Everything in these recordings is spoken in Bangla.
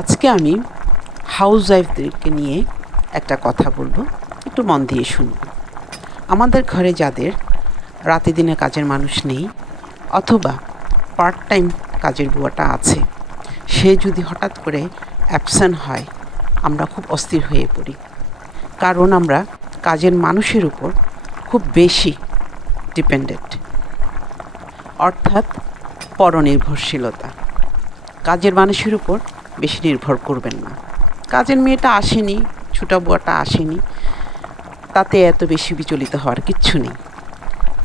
আজকে আমি হাউস ওয়াইফদেরকে নিয়ে একটা কথা বলব, একটু মন দিয়ে শুনুন আমাদের ঘরে যাদের রাতে দিনে কাজের মানুষ নেই অথবা পার্ট টাইম কাজের বুয়াটা আছে, সে যদি হঠাৎ করে অ্যাবসেন্ট হয়, আমরা খুব অস্থির হয়ে পড়ি। কারণ আমরা কাজের মানুষের উপর খুব বেশি ডিপেন্ডেন্ট অর্থাৎ পরনির্ভরশীলতা। কাজের মানুষের উপর বেশি নির্ভর করবেন না। কাজের মেয়েটা আসেনি, ছোটা বুয়াটা আসেনি, তাতে এত বেশি বিচলিত হওয়ার কিচ্ছু নেই।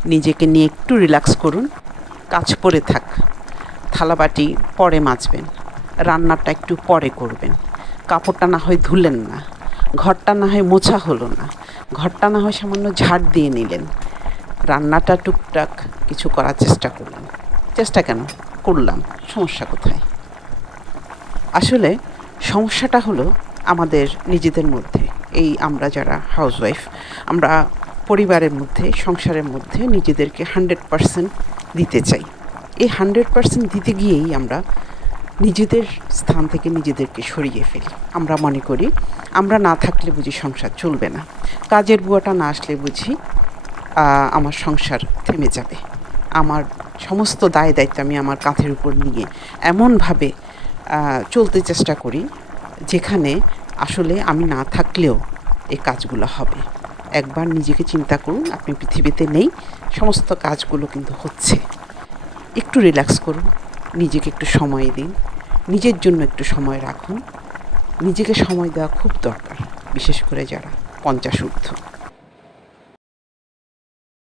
নিজেকে নিয়ে একটু রিল্যাক্স করুন, কাজ পড়ে থাক। থালাবাটি পরে মাজবেন, রান্নাটা একটু পরে করবেন। কাপড়টা না হয় ধুলেন না, ঘরটা না হয় মোছা হলো না, ঘরটা না হয় সামান্য ঝাড় দিয়ে নিলেন। রান্নাটা টুকটাক কিছু করার চেষ্টা করলাম চেষ্টা কেন? করলাম, সমস্যা কোথায়? আসলে সমস্যাটা হলো আমাদের নিজেদের মধ্যে। এই আমরা যারা হাউসওয়াইফ আমরা পরিবারের মধ্যে, সংসারের মধ্যে নিজেদেরকে হান্ড্রেড পারসেন্ট দিতে চাই। এই হান্ড্রেড পারসেন্ট দিতে গিয়েই আমরা নিজেদের স্থান থেকে নিজেদেরকে সরিয়ে ফেলি। আমরা মনে করি, আমরা না থাকলে বুঝি সংসার চলবে না। কাজের বুয়াটা না আসলে বুঝি আমার সংসার থেমে যাবে। আমার সমস্ত দায় দায়িত্ব আমি আমার কাঁধের উপর নিয়ে এমনভাবে চলতে চেষ্টা করি যেখানে আসলে আমি না থাকলেও এই কাজগুলো হবে। একবার নিজেকে চিন্তা করুন, আপনি পৃথিবীতে নেই, সমস্ত কাজগুলো কিন্তু হচ্ছে। একটু রিল্যাক্স করুন, নিজেকে একটু সময় দিন, নিজের জন্য একটু সময় রাখুন। নিজেকে সময় দেওয়া খুব দরকার, বিশেষ করে যারা পঞ্চাশ ঊর্ধ্ব।